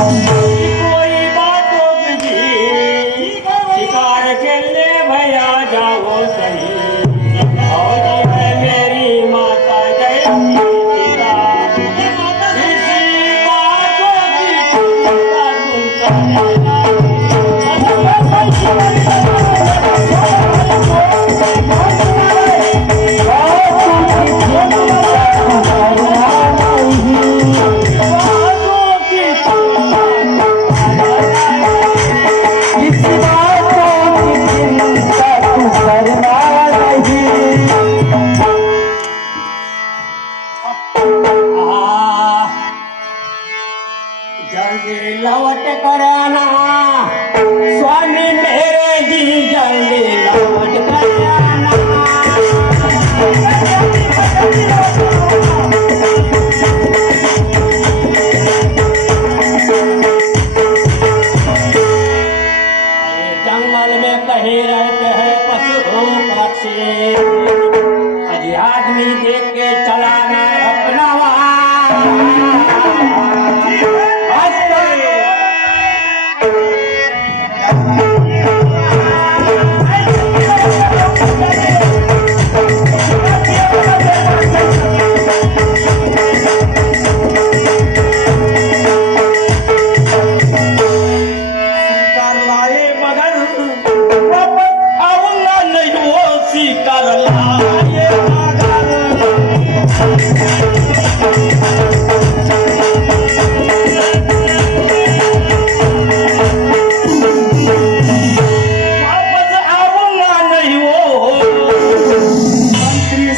Thank. लौट कर आना स्वामी मेरे जी जल्दी लौट कर जंगल में कहीं रहते हैं पशु पक्षी